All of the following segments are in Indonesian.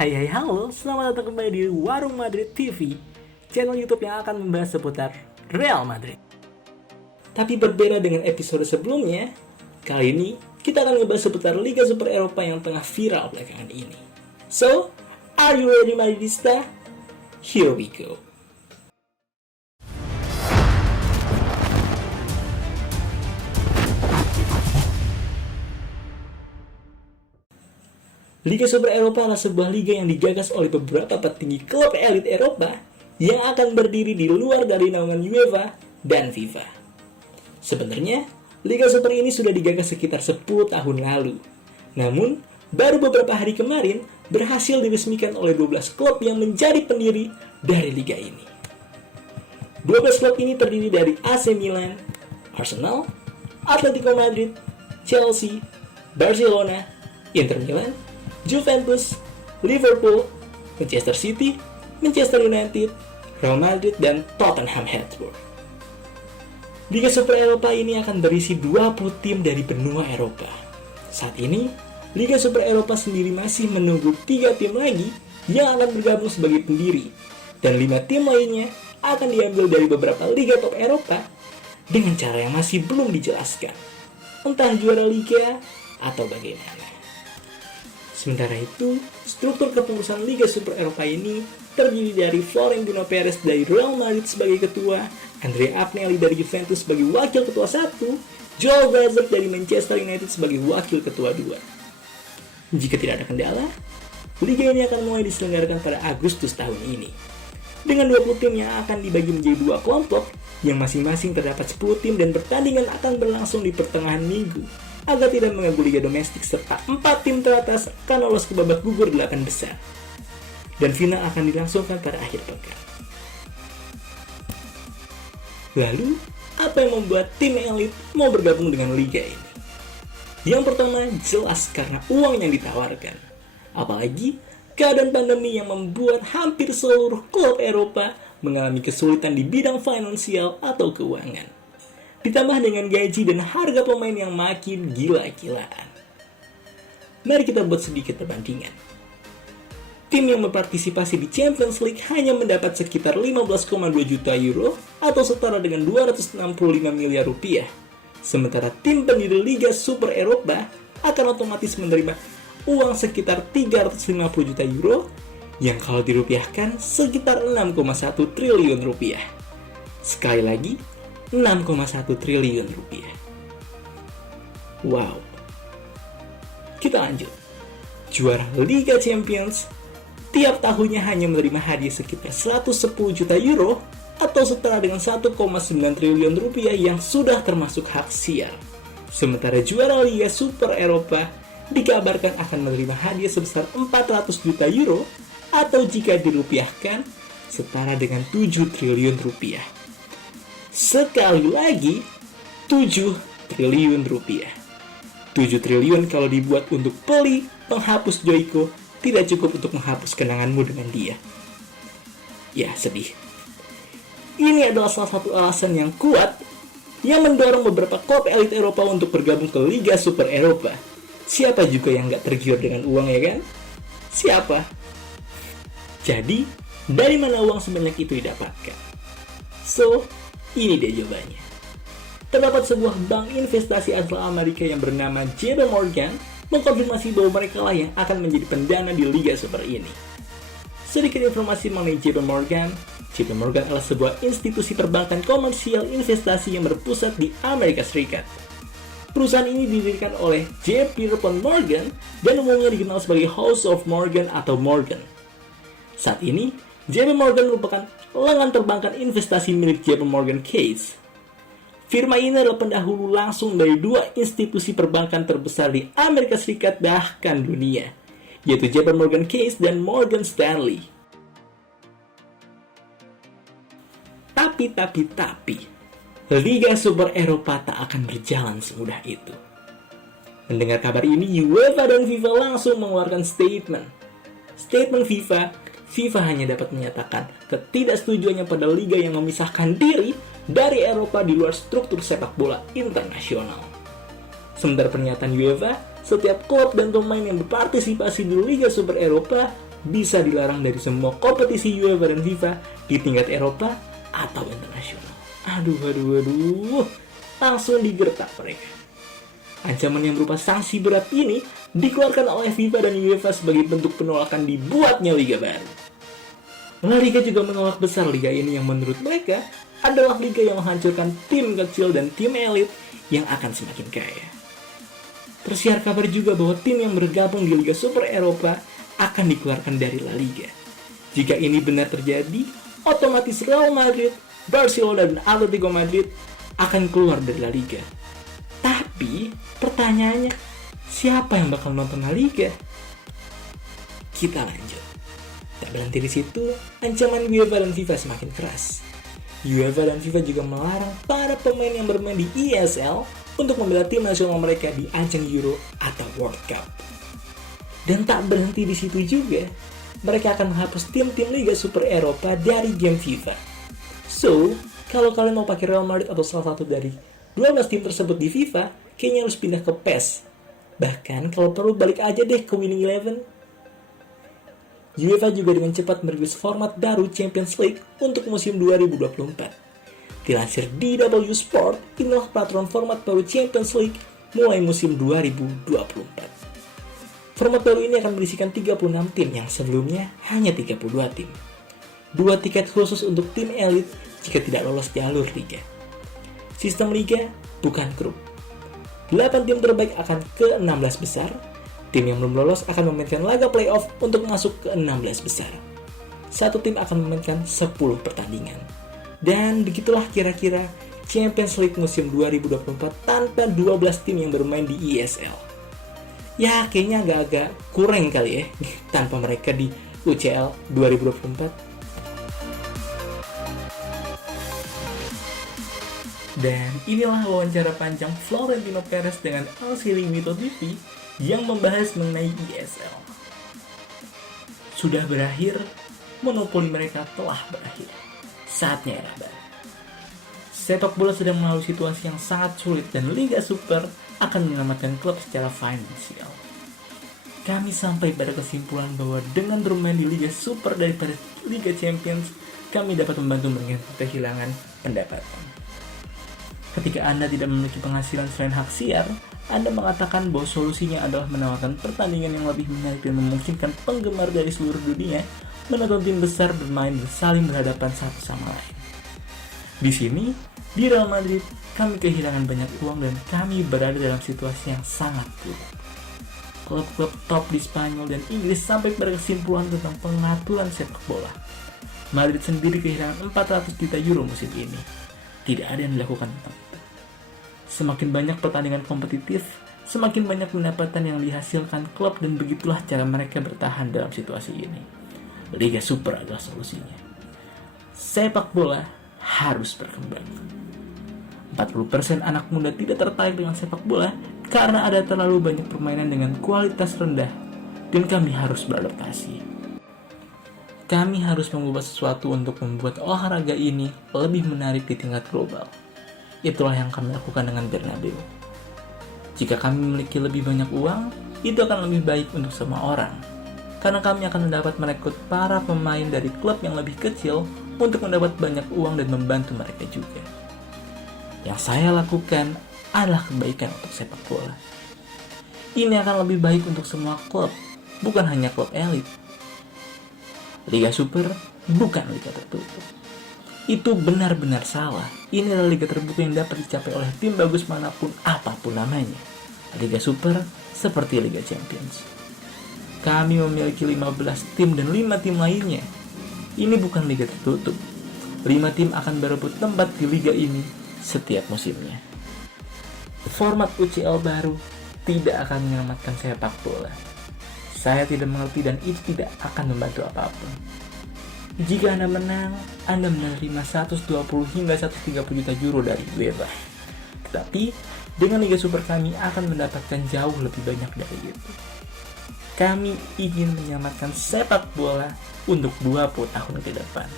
Hai hai halo, selamat datang kembali di Warung Madrid TV, channel YouTube yang akan membahas seputar Real Madrid. Tapi berbeda dengan episode sebelumnya, kali ini kita akan membahas seputar Liga Super Eropa yang tengah viral belakangan ini. So, are you ready Madridista? Here we go. Liga Super Eropa adalah sebuah liga yang digagas oleh beberapa petinggi klub elit Eropa yang akan berdiri di luar dari naungan UEFA dan FIFA. Sebenarnya, Liga Super ini sudah digagas sekitar 10 tahun lalu. Namun, baru beberapa hari kemarin berhasil diresmikan oleh 12 klub yang menjadi pendiri dari liga ini. 12 klub ini terdiri dari AC Milan, Arsenal, Atletico Madrid, Chelsea, Barcelona, Inter Milan, Juventus, Liverpool, Manchester City, Manchester United, Real Madrid, dan Tottenham Hotspur. Liga Super Eropa ini akan berisi 20 tim dari benua Eropa. Saat ini, Liga Super Eropa sendiri masih menunggu 3 tim lagi yang akan bergabung sebagai pendiri, dan 5 tim lainnya akan diambil dari beberapa liga top Eropa dengan cara yang masih belum dijelaskan, entah juara liga atau bagaimana. Sementara itu, struktur kepengurusan Liga Super Eropa ini terdiri dari Florentino Perez dari Real Madrid sebagai ketua, Andrea Agnelli dari Juventus sebagai wakil ketua 1, Joel Glazer dari Manchester United sebagai wakil ketua 2. Jika tidak ada kendala, liga ini akan mulai diselenggarakan pada Agustus tahun ini. Dengan 20 tim yang akan dibagi menjadi 2 kelompok, yang masing-masing terdapat 10 tim dan pertandingan akan berlangsung di pertengahan minggu, agar tidak mengganggu liga domestik, serta 4 tim teratas akan lolos ke babak gugur 8 besar. Dan final akan dilangsungkan pada akhir pekan. Lalu, apa yang membuat tim elit mau bergabung dengan liga ini? Yang pertama, jelas karena uang yang ditawarkan. Apalagi, keadaan pandemi yang membuat hampir seluruh klub Eropa mengalami kesulitan di bidang finansial atau keuangan. Ditambah dengan gaji dan harga pemain yang makin gila-gilaan. Mari kita buat sedikit perbandingan. Tim yang berpartisipasi di Champions League hanya mendapat sekitar 15,2 juta euro atau setara dengan 265 miliar rupiah. Sementara tim pendiri Liga Super Eropa akan otomatis menerima uang sekitar 350 juta euro yang kalau dirupiahkan sekitar 6,1 triliun rupiah. Sekali lagi, 6,1 triliun rupiah. Wow. Kita lanjut. Juara Liga Champions tiap tahunnya hanya menerima hadiah sekitar 110 juta euro atau setara dengan 1,9 triliun rupiah yang sudah termasuk hak siar. Sementara juara Liga Super Eropa dikabarkan akan menerima hadiah sebesar 400 juta euro atau jika dirupiahkan setara dengan 7 triliun rupiah. Sekali lagi, 7 triliun rupiah. 7 triliun kalau dibuat untuk beli penghapus Joyko tidak cukup untuk menghapus kenanganmu dengan dia. Ya, sedih. Ini adalah salah satu alasan yang kuat yang mendorong beberapa klub elit Eropa untuk bergabung ke Liga Super Eropa. Siapa juga yang gak tergiur dengan uang, ya kan? Siapa? Jadi, dari mana uang sebanyak itu didapatkan? So, ini dia jawabannya. Terdapat sebuah bank investasi asal Amerika yang bernama JP Morgan mengkonfirmasi bahwa mereka lah yang akan menjadi pendana di Liga Super ini. Sedikit informasi mengenai JP Morgan. JP Morgan adalah sebuah institusi perbankan komersial investasi yang berpusat di Amerika Serikat. Perusahaan ini didirikan oleh J. Pierpont Morgan dan umumnya dikenal sebagai House of Morgan atau Morgan. Saat ini, JP Morgan merupakan lengan perbankan investasi milik JP Morgan Chase. Firma ini adalah pendahulu langsung dari 2 institusi perbankan terbesar di Amerika Serikat bahkan dunia, yaitu JP Morgan Chase dan Morgan Stanley. Tapi, Liga Super Eropa tak akan berjalan semudah itu. Mendengar kabar ini, UEFA dan FIFA langsung mengeluarkan statement. Statement FIFA hanya dapat menyatakan ketidaksetujuannya pada liga yang memisahkan diri dari Eropa di luar struktur sepak bola internasional. Sementara pernyataan UEFA, setiap klub dan pemain yang berpartisipasi di Liga Super Eropa bisa dilarang dari semua kompetisi UEFA dan FIFA di tingkat Eropa atau internasional. Aduh, langsung digertak mereka. Ancaman yang berupa sanksi berat ini dikeluarkan oleh FIFA dan UEFA sebagai bentuk penolakan dibuatnya liga baru. La Liga juga menolak besar liga ini yang menurut mereka adalah liga yang menghancurkan tim kecil dan tim elit yang akan semakin kaya. Tersiar kabar juga bahwa tim yang bergabung di Liga Super Eropa akan dikeluarkan dari La Liga. Jika ini benar terjadi, otomatis Real Madrid, Barcelona, dan Atletico Madrid akan keluar dari La Liga. Tapi, pertanyaannya, siapa yang bakal nonton La Liga? Kita lanjut. Tak berhenti di situ, ancaman UEFA dan FIFA semakin keras. UEFA dan FIFA juga melarang para pemain yang bermain di ESL untuk membela tim nasional mereka di ajang Euro atau World Cup. Dan tak berhenti di situ juga, mereka akan menghapus tim-tim Liga Super Eropa dari game FIFA. So, kalau kalian mau pakai Real Madrid atau salah satu dari 12 tim tersebut di FIFA, kayaknya harus pindah ke PES. Bahkan kalau perlu balik aja deh ke Winning Eleven. UEFA juga dengan cepat merilis format baru Champions League untuk musim 2024. Dilansir DW Sport, inilah peraturan format baru Champions League mulai musim 2024. Format baru ini akan berisikan 36 tim yang sebelumnya hanya 32 tim. 2 tiket khusus untuk tim elit jika tidak lolos jalur liga. Sistem liga bukan grup. 8 tim terbaik akan ke 16 besar. Tim yang belum lolos akan memainkan laga playoff untuk masuk ke 16 besar. Satu tim akan memainkan 10 pertandingan. Dan begitulah kira-kira Champions League musim 2024 tanpa 12 tim yang bermain di ESL. Ya, kayaknya agak-agak kurang kali ya tanpa mereka di UCL 2024. Dan inilah wawancara panjang Florentino Perez dengan Alcilimito TV yang membahas mengenai ESL. Sudah berakhir, monopoli mereka telah berakhir. Saatnya era baru. Sepak bola sedang melalui situasi yang sangat sulit dan Liga Super akan menyelamatkan klub secara finansial. Kami sampai pada kesimpulan bahwa dengan bermain di Liga Super daripada Liga Champions, kami dapat membantu meringankan kehilangan pendapatan. Ketika Anda tidak memiliki penghasilan selain hak siar, Anda mengatakan bahwa solusinya adalah menawarkan pertandingan yang lebih menarik dan memungkinkan penggemar dari seluruh dunia menonton tim besar bermain dan saling berhadapan satu sama lain. Di sini, di Real Madrid, kami kehilangan banyak uang dan kami berada dalam situasi yang sangat buruk. Klub-klub top di Spanyol dan Inggris sampai pada kesimpulan tentang pengaturan sepak bola. Madrid sendiri kehilangan 400 juta euro musim ini. Tidak ada yang dilakukan tentang itu. Semakin banyak pertandingan kompetitif, semakin banyak pendapatan yang dihasilkan klub dan begitulah cara mereka bertahan dalam situasi ini. Liga Super adalah solusinya. Sepak bola harus berkembang. 40% anak muda tidak tertarik dengan sepak bola karena ada terlalu banyak permainan dengan kualitas rendah dan kami harus beradaptasi. Kami harus mengubah sesuatu untuk membuat olahraga ini lebih menarik di tingkat global. Itulah yang kami lakukan dengan Bernabeu. Jika kami memiliki lebih banyak uang, itu akan lebih baik untuk semua orang. Karena kami akan mendapat merekrut para pemain dari klub yang lebih kecil untuk mendapat banyak uang dan membantu mereka juga. Yang saya lakukan adalah kebaikan untuk sepak bola. Ini akan lebih baik untuk semua klub, bukan hanya klub elit. Liga Super bukan liga tertutup. Itu benar-benar salah. Ini adalah liga terbuka yang dapat dicapai oleh tim bagus manapun apapun namanya. Liga Super seperti Liga Champions. Kami memiliki 15 tim dan 5 tim lainnya. Ini bukan liga tertutup. 5 tim akan berebut tempat di liga ini setiap musimnya. Format UCL baru tidak akan menyelamatkan sepak bola. Saya tidak mengerti dan itu tidak akan membantu apapun. Jika Anda menang, Anda menerima 120 hingga 130 juta euro dari UEFA. Tetapi, dengan Liga Super kami akan mendapatkan jauh lebih banyak dari itu. Kami ingin menyelamatkan sepak bola untuk 20 tahun ke depan.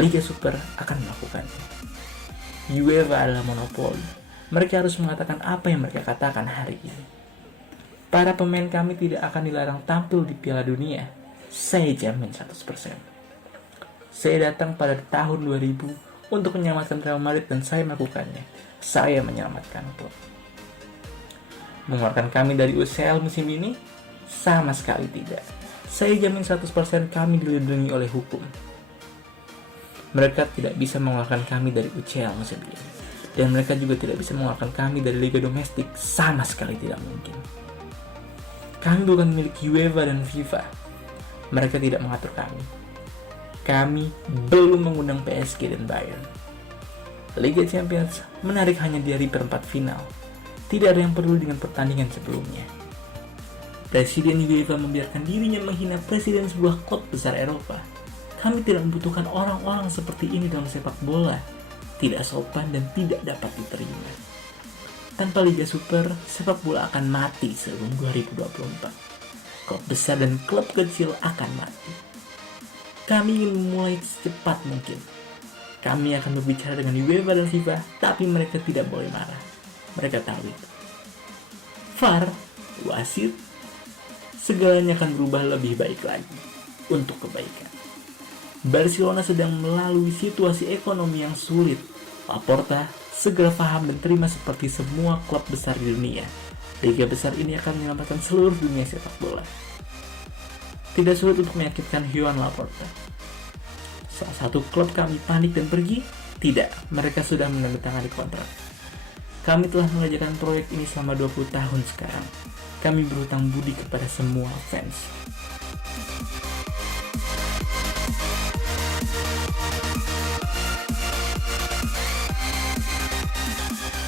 Liga Super akan melakukannya. UEFA adalah monopoli. Mereka harus mengatakan apa yang mereka katakan hari ini. Para pemain kami tidak akan dilarang tampil di Piala Dunia. Saya jamin 100%. Saya datang pada tahun 2000 untuk menyelamatkan Real Madrid dan saya melakukannya. Saya menyelamatkan klub. Mengeluarkan kami dari UCL musim ini? Sama sekali tidak. Saya jamin 100% kami dilindungi oleh hukum. Mereka tidak bisa mengeluarkan kami dari UCL musim ini. Dan mereka juga tidak bisa mengeluarkan kami dari Liga Domestik. Sama sekali tidak mungkin. Kami bukan milik UEFA dan FIFA. Mereka tidak mengatur kami. Kami belum mengundang PSG dan Bayern. Liga Champions menarik hanya di hari perempat final. Tidak ada yang perlu dengan pertandingan sebelumnya. Presiden UEFA membiarkan dirinya menghina presiden sebuah klub besar Eropa. Kami tidak membutuhkan orang-orang seperti ini dalam sepak bola. Tidak sopan dan tidak dapat diterima. Tanpa Liga Super, sepak bola akan mati sebelum 2024. Klub besar dan klub kecil akan mati. Kami ingin memulai secepat mungkin. Kami akan berbicara dengan UEFA dan FIFA, tapi mereka tidak boleh marah. Mereka tahu itu. VAR, wasit, segalanya akan berubah lebih baik lagi untuk kebaikan. Barcelona sedang melalui situasi ekonomi yang sulit. Laporta segera paham dan terima seperti semua klub besar di dunia. Liga besar ini akan menyelamatkan seluruh dunia sepak bola. Tidak sulit untuk meyakinkan Joan Laporta. Salah satu klub kami panik dan pergi? Tidak, mereka sudah menandatangani kontrak. Kami telah mengerjakan proyek ini selama 20 tahun sekarang. Kami berhutang budi kepada semua fans.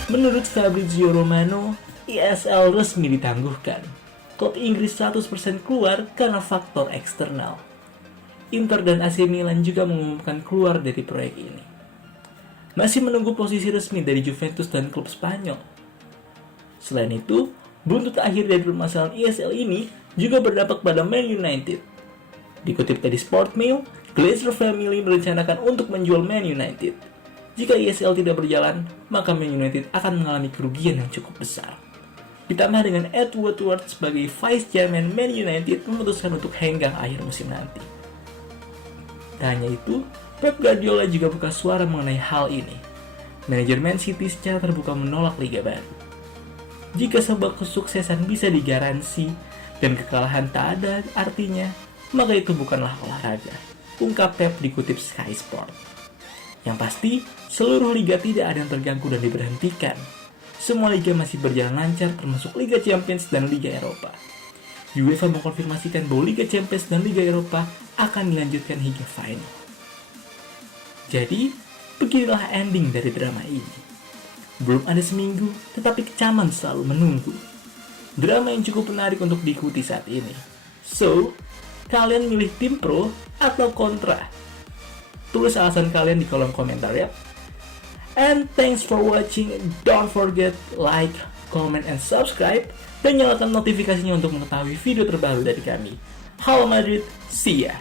Menurut Fabrizio Romano, ESL resmi ditangguhkan. Klub Inggris 100% keluar karena faktor eksternal. Inter dan AC Milan juga mengumumkan keluar dari proyek ini. Masih menunggu posisi resmi dari Juventus dan klub Spanyol. Selain itu, buntut akhir dari permasalahan ESL ini juga berdampak pada Man United. Dikutip dari Sportmail, Glazer Family merencanakan untuk menjual Man United. Jika ESL tidak berjalan, maka Man United akan mengalami kerugian yang cukup besar. Ditambah dengan Ed Woodward sebagai Vice Chairman Man United memutuskan untuk henggang akhir musim nanti. Tak hanya itu, Pep Guardiola juga buka suara mengenai hal ini. Manajer Man City secara terbuka menolak liga baru. Jika sebuah kesuksesan bisa digaransi dan kekalahan tak ada artinya, maka itu bukanlah olahraga, ungkap Pep dikutip Sky Sport. Yang pasti, seluruh liga tidak ada yang terganggu dan diberhentikan. Semua liga masih berjalan lancar termasuk Liga Champions dan Liga Eropa. UEFA mengkonfirmasikan bahwa Liga Champions dan Liga Eropa akan dilanjutkan hingga final. Jadi, beginilah ending dari drama ini. Belum ada seminggu, tetapi kecaman selalu menunggu. Drama yang cukup menarik untuk diikuti saat ini. So, kalian milih tim pro atau kontra? Tulis alasan kalian di kolom komentar ya. And thanks for watching. Don't forget like, comment, and subscribe. Dan nyalakan notifikasinya untuk mengetahui video terbaru dari kami. Halo Madrid, see ya!